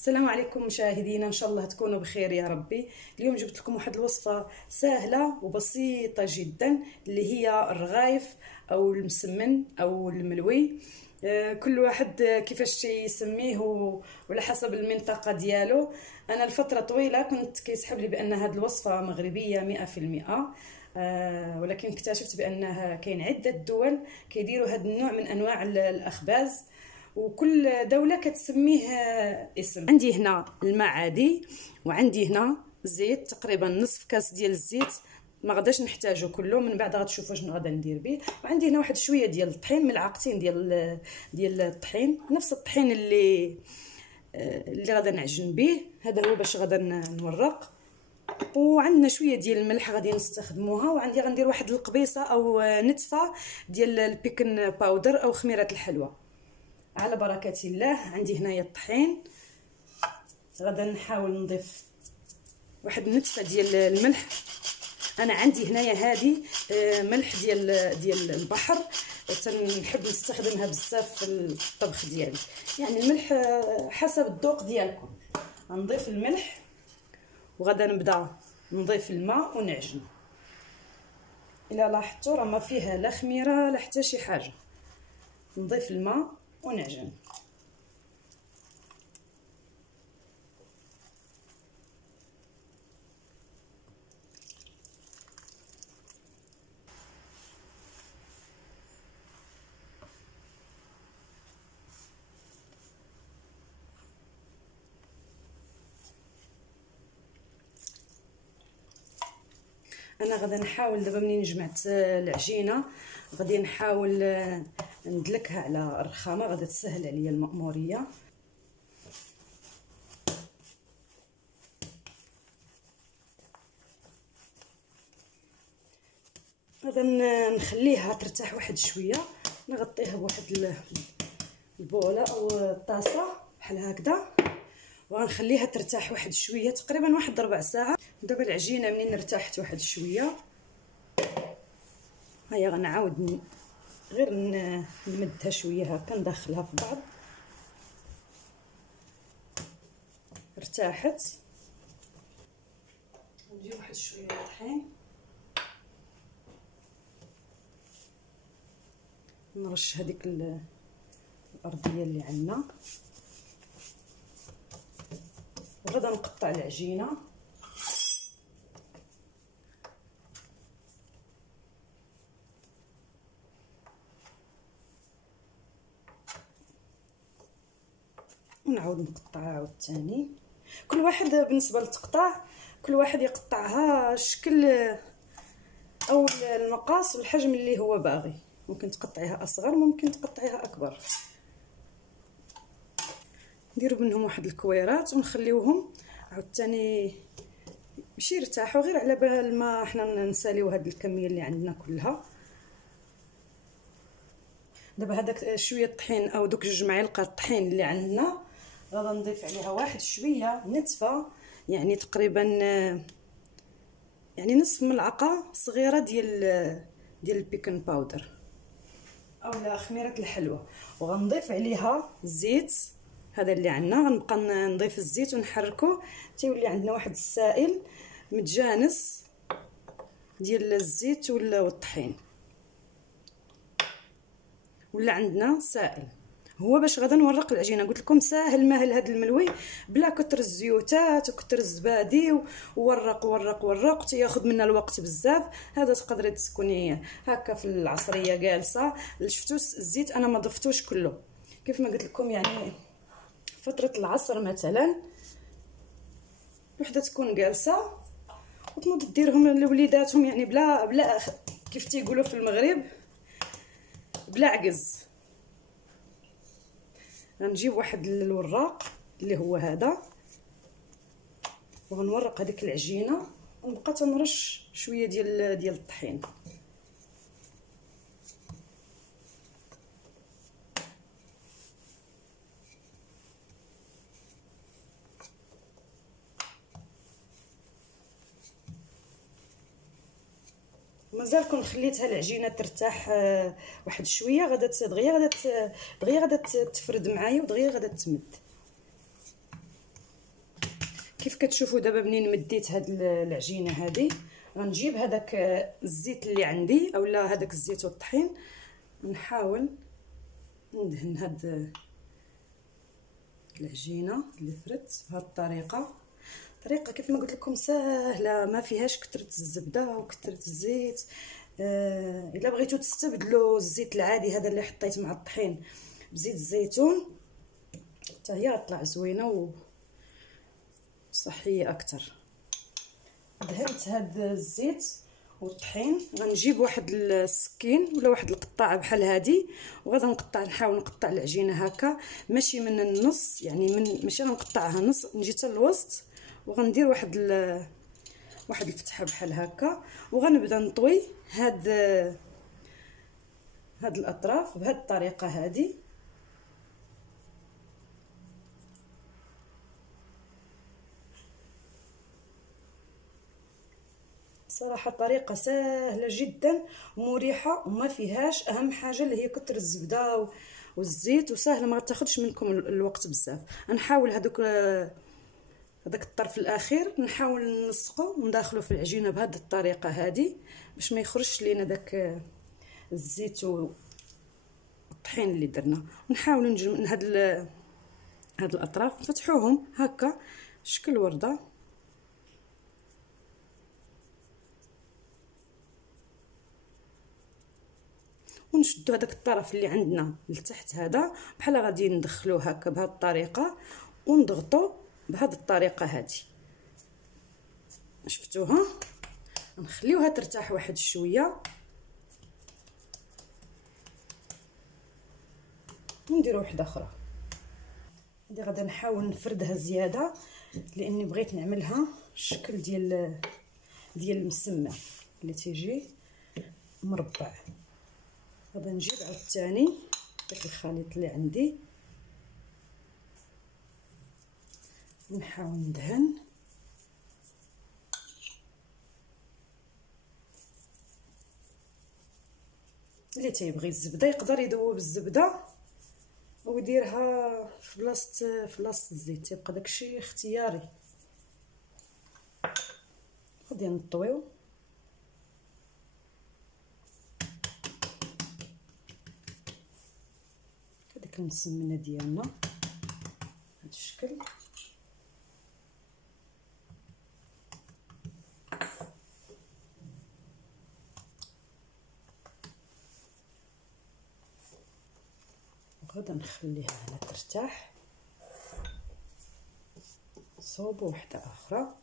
السلام عليكم مشاهدينا، ان شاء الله تكونوا بخير يا ربي. اليوم جبت لكم واحد الوصفه سهله وبسيطه جدا اللي هي الرغايف او المسمن او الملوي. كل واحد كيفاش يسميه وعلى حسب المنطقه ديالو. انا لفتره طويله كنت كيسحب لي بان هذه الوصفه مغربيه 100%، ولكن اكتشفت بانها كاين عده دول كيديروا هذا النوع من انواع الاخباز، وكل دولة كتسميه اسم. عندي هنا الماء عادي، وعندي هنا زيت تقريبا نصف كاس ديال الزيت، ما غاداش نحتاجو كله، من بعد غتشوفوا شنو غادا ندير به. وعندي هنا واحد شويه ديال الطحين، ملعقتين ديال الطحين، نفس الطحين اللي غادا نعجن به، هذا هو باش غادا نورق. وعندنا شويه ديال الملح غادي نستخدموها، وعندي غندير واحد القبيصه او نتفه ديال البيكن باودر او خميره الحلوى. على بركة الله. عندي هنايا الطحين، غادا نحاول نضيف واحد النتفه ديال الملح. انا عندي هنايا هذه ملح ديال البحر، تنحب نستخدمها بزاف في الطبخ ديالي، يعني الملح حسب الذوق ديالكم. غنضيف الملح وغادا نبدا نضيف الماء ونعجن. الا لاحظتوا راه ما فيها لا خميره لا حتى شي حاجه. نضيف الماء ونعجن. انا غادا نحاول دابا منين جمعت العجينه غادي نحاول ندلكها على الرخامه، غادا تسهل عليا المأموريه. غادا نخليها ترتاح واحد شويه، نغطيها بواحد البوله او الطاسه بحال هكذا، وغنخليها ترتاح واحد شويه، تقريبا واحد ربع ساعه. دابا العجينه منين ارتاحت واحد شويه، هيا غنعاود غير نمدها شويه هكا، ندخلها في بعض. ارتاحت. نجيب واحد شويه طحين، نرش هذيك الارضيه اللي عندنا، وغادا نقطع العجينه. ونعاود نقطعها عاوتاني. كل واحد بالنسبه للتقطاع كل واحد يقطعها شكل او المقاس والحجم اللي هو باغي، ممكن تقطعيها اصغر ممكن تقطعيها اكبر. نديروا منهم واحد الكويرات ونخليوهم عاوتاني باش يرتاحوا، غير على بال ما حنا نساليو هاد الكميه اللي عندنا كلها. دابا هذاك شويه الطحين او دوك 2 معالق الطحين اللي عندنا غادا نضيف عليها واحد شويه نتفه، يعني تقريبا يعني نصف ملعقه صغيره ديال البيكن باودر او لا خميره الحلوى. وغنضيف عليها الزيت هذا اللي عندنا، غنبقى نضيف الزيت ونحركو تيولي عندنا واحد السائل متجانس ديال الزيت والطحين، ولا عندنا سائل. هو باش غادا نورق العجينه، قلت لكم ساهل ماهل هذا الملوي بلا كتر الزيوتات وكتر الزبادي، وورق ورق ورق تياخذ منا الوقت بزاف. هذا تقدري تكوني هكا في العصريه جالسه. شفتوا الزيت انا ما ضفتوش كله، كيف ما قلت لكم، يعني فتره العصر مثلا وحده تكون جالسه وتنوض ديرهم لوليداتهم، يعني بلا كيف تيقولوا في المغرب بلا عجز. غنجيب واحد الوراق اللي هو هذا، وغنورق هذيك العجينه، ونبقى تنرش شويه ديال الطحين. مازال كون خليتها العجينه ترتاح واحد شويه، غادا دغيا غادا تفرد معايا ودغيا غادا تمد. كيف كتشوفوا دابا منين مديت هاد العجينه هذه، غنجيب هذاك الزيت اللي عندي اولا هذاك الزيت والطحين، نحاول ندهن هاد العجينه اللي فرت بهذه الطريقه. طريقه كيف ما قلت لكم سهله، ما فيهاش كثره الزبده وكثره الزيت. الا بغيتو تستبدلوا الزيت العادي هذا اللي حطيت مع الطحين بزيت الزيتون، حتى هي طلع زوينه وصحيه اكثر. دهنت هذا الزيت والطحين، غنجيب واحد السكين ولا واحد القطاعه بحال هذه، وغادي نحاول نقطع العجينه هكا، ماشي من النص يعني، ماشي غنقطعها نص، نجي حتى الوسط وغندير واحد الفتحه بحال هكا، وغنبدا نطوي هاد الاطراف بهذه الطريقه هذه. صراحه طريقه سهله جدا ومريحه وما فيهاش اهم حاجه اللي هي كتر الزبده والزيت، وسهله ما تاخذش منكم الوقت بزاف. نحاول هذاك الطرف الاخير نحاول نلصقه وندخله في العجينه بهذه الطريقه هذه باش ما يخرجش لينا داك الزيت والطحين اللي درنا. ونحاول نجمع من هاد الاطراف نفتحوهم هكا شكل ورده، ونشدو هذاك الطرف اللي عندنا لتحت هذا بحال غادي ندخلوه هكا بهذه الطريقه ونضغطو بهذه الطريقه هذه. شفتوها؟ نخليوها ترتاح واحد شويه ونديرو وحده اخرى. هذه غادي نحاول نفردها زياده لاني بغيت نعملها الشكل ديال المسمى اللي تيجي مربع. غادي نجيب عاوتاني داك الخليط اللي عندي ونحاول ندهن. اللي تيبغي الزبده يقدر يذوب الزبده ويديرها في بلاصه الزيت، تيبقى داكشي اختياري. غادي نطويو هذيك المسمنه ديالنا بهذا الشكل. غادا نخليها هنا ترتاح. صوب وحده اخرى.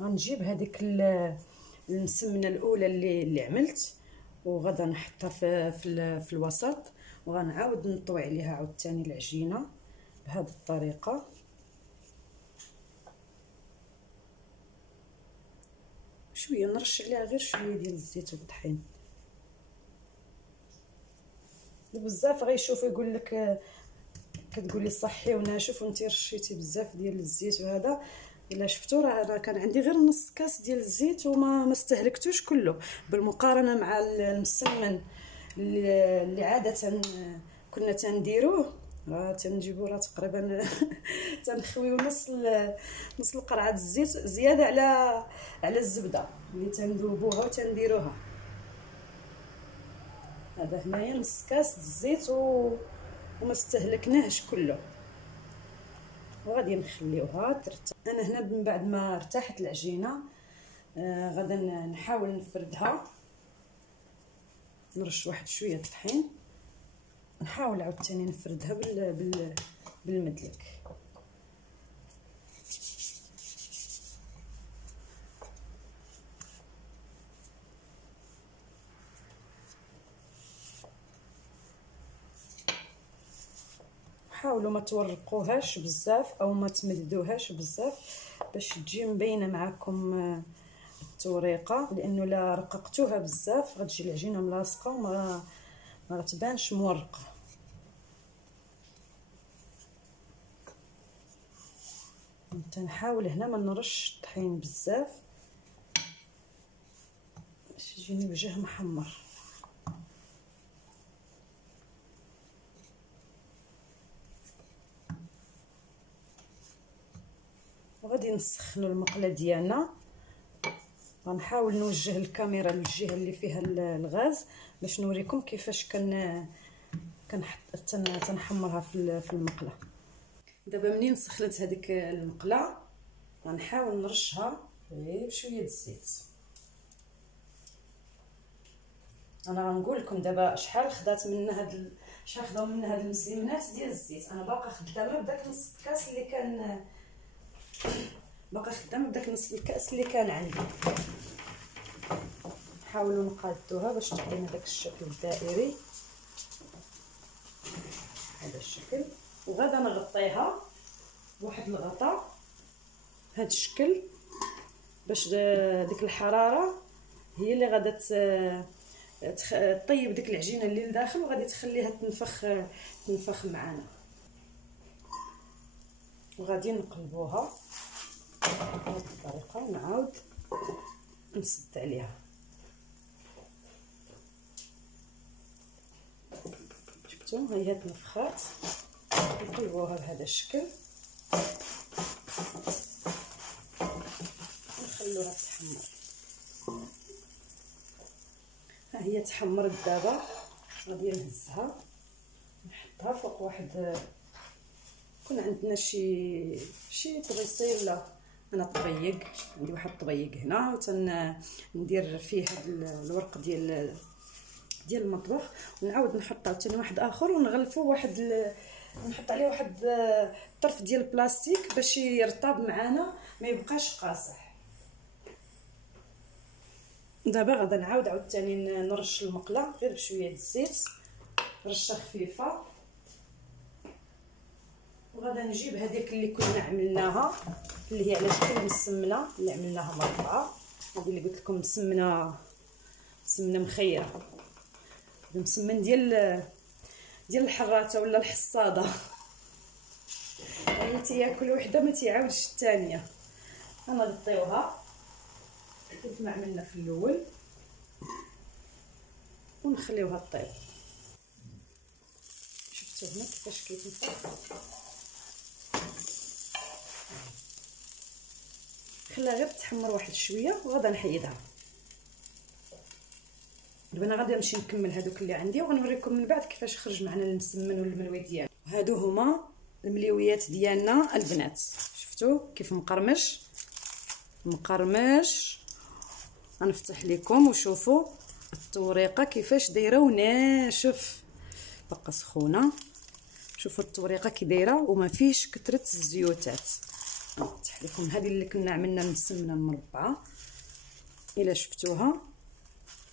غنجيب هذيك المسمنه الاولى اللي عملت وغادا نحطها في الوسط، وغنعاود نطوي عليها عاوتاني العجينه بهذه الطريقه. شويه نرش عليها غير شويه ديال الزيت والطحين. بزاف غيشوف يقول لك كتقولي صحي وناشف وانت رشيتي بزاف ديال الزيت، وهذا الا شفتوا راه كان عندي غير نص كاس ديال الزيت وما استهلكتوش كله، بالمقارنه مع المسمن اللي عاده كنا تنديروه. تنجيبو راه تقريبا تنخويو نص القرعه الزيت زياده على الزبده اللي تندوبوها وتنديروها. هذا هنايا نص كاس الزيت وما استهلكناهش كله، وغادي نخليوها ترتاح. انا هنا من بعد ما ارتاحت العجينه غادا نحاول نفردها، نرش واحد شويه الطحين، نحاول عاوتاني نفردها بالمدلك. حاولوا ما تورقوهاش بزاف او ما تمددوهاش بزاف باش تجي مبينه معكم التوريقه، لانه لا رققتوها بزاف غتجي العجينه ملاصقه وما ما تبانش مورقه. نحاول هنا ما نرش الطحين بزاف باش يجيني وجه محمر. وغادي نسخنوا المقله ديالنا. غنحاول نوجه الكاميرا للجهه اللي فيها الغاز باش نوريكم كيفاش تنحمرها في المقله. دابا منين سخنت هذيك المقله غنحاول نرشها غير بشويه الزيت. انا غنقول لكم دابا شحال خدات من شحال خداو من هاد المسلمات ديال الزيت. انا باقا خدامه بداك نص الكاس اللي كان نص الكاس اللي كان عندي. نحاولوا نقادوها باش تعطينا داك الشكل الدائري، هذا الشكل. وغادا نغطيها بواحد الغطاء بهذا الشكل باش ديك الحراره هي اللي غادا طيب ديك العجينه اللي لداخل، وغادي تخليها تنفخ معنا. وغادي نقلبوها بهذه الطريقه ونعاود نسد عليها. شفتوا ها هي تنفخات. نقلبوها بهذا الشكل ونخلوها تحمر. ها هي تحمرت دابا. غادي نهزها نحطها فوق واحد، يكون عندنا شي طبيسي ولا انا طبيق، عندي واحد الطبيق هنا وندير فيه هاد الورق ديال المطبخ، ونعاود نحط عاوتاني واحد اخر ونغلفو نحط عليه واحد طرف ديال البلاستيك باش يرطب معانا ما يبقاش قاصح. دابا غادا نعاود عاوتاني نرش المقله غير بشويه الزيت، رشه خفيفه. وغادا نجيب هذيك اللي كنا عملناها اللي هي على شكل مسمنه، اللي عملناها مربعه. هذه اللي قلت لكم مسمنه مخيره، المسمن ديال الحراته ولا الحصاده. يعني تياكل وحده ما تيعاودش الثانيه. غنغطيوها كيف ما عملنا في الاول ونخليوها طيب. شفتوا هنا كيفاش كيتنفخ. خليها غير تحمر واحد شويه وغادا نحيدها. دابا انا غادي نمشي نكمل هذوك اللي عندي وغنوريكم من بعد كيفاش خرج معنا المسمن والملوي ديالنا. هادو هما المليويات ديالنا البنات. شفتوا كيف مقرمش. غنفتح لكم وشوفوا التوريقه كيفاش دايره وناشف، باقا سخونه. شوفوا التوريقه كي دايره وما فيش كثره الزيوتات. نفتح لكم هذه اللي كنا عملنا المسمنه المربعه. الا شفتوها،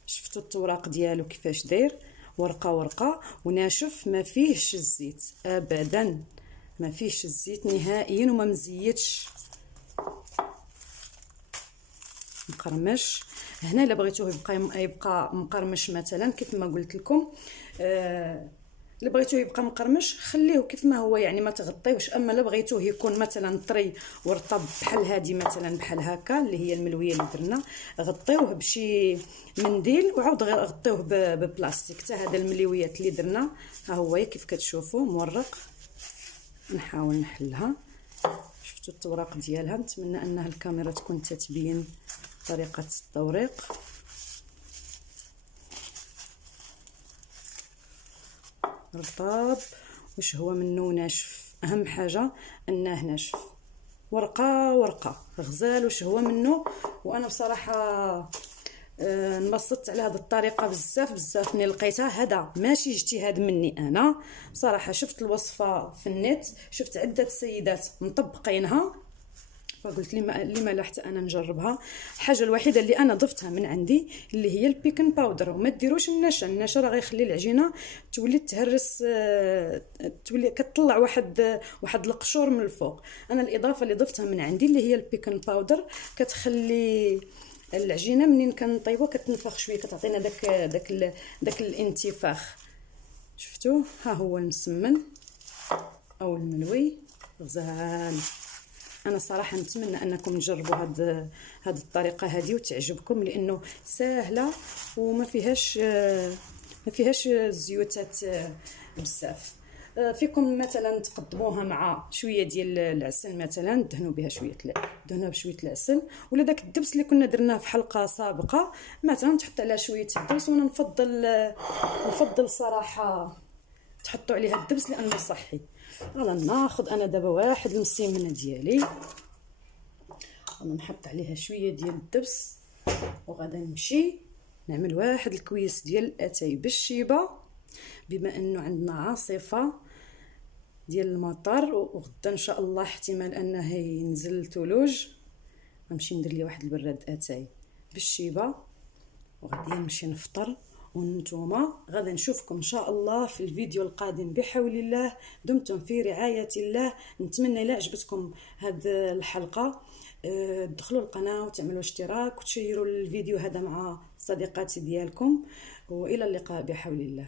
شفتوا التوراق ديالو كيفاش داير، ورقه وناشف، ما فيهش الزيت ابدا، ما فيهش الزيت نهائيا وما مزيتش. مقرمش. هنا الا بغيتوه يبقى مقرمش مثلا كيف ما قلت لكم، الا بغيتوه يبقى مقرمش خليه كيف ما هو، يعني ما تغطيوش. اما الا بغيتوه يكون مثلا طري ورطب بحال هادي مثلا بحال هكا اللي هي الملويه اللي درنا، غطيوه بشي منديل وعاود غطيوه ببلاستيك. حتى هذا المليويات اللي درنا ها هو كيف كتشوفوا مورق. نحاول نحلها. شفتوا التوراق ديالها. نتمنى انها الكاميرا تكون تتبين طريقه التوريق. رطاب واش هو منه ناشف. اهم حاجه انه ناشف، ورقه غزال واش هو منه. وانا بصراحه انبسطت على هذه الطريقه بزاف ملي لقيتها. هذا ماشي اجتهاد مني انا صراحه، شفت الوصفه في النت، شفت عده سيدات مطبقينها، فقلت لما لا حتى انا نجربها. الحاجه الوحيده اللي انا ضفتها من عندي اللي هي البيكن باودر. وما ديروش النشا راه غيخلي العجينه تولي تهرس، تولي كتطلع واحد القشور من الفوق. انا الاضافه اللي ضفتها من عندي اللي هي البيكن باودر، كتخلي العجينه منين كنطيبوها كتنفخ شويه، كتعطينا داك الانتفاخ. شفتوا ها هو المسمن او الملوي غزال. انا صراحه نتمنى انكم تجربوا هاد الطريقه هذه وتعجبكم، لانه سهله وما فيهاش زيوتات بزاف. فيكم مثلا تقدموها مع شويه ديال العسل، مثلا دهنوا بها دهنوها بشويه العسل، ولا داك الدبس اللي كنا درناه في حلقه سابقه مثلا تحط عليها شويه الدبس. وانا نفضل صراحه تحطوا عليها الدبس لانه صحي. غادي ناخذ انا دابا واحد المسيمنه ديالي، غادي نحط عليها شويه ديال الدبس، وغادي نمشي نعمل واحد الكويس ديال الاتاي بالشيبه، بما انه عندنا عاصفه ديال المطر وغدا ان شاء الله احتمال انه ينزل الثلوج. غنمشي ندير لي واحد البراد اتاي بالشيبه وغادي نمشي نفطر. وانتوما غادي نشوفكم ان شاء الله في الفيديو القادم بحول الله. دمتم في رعايه الله. نتمنى الا عجبتكم هذه الحلقه تدخلوا القناه وتعملوا اشتراك وتشيروا الفيديو هذا مع صديقاتي ديالكم، والى اللقاء بحول الله.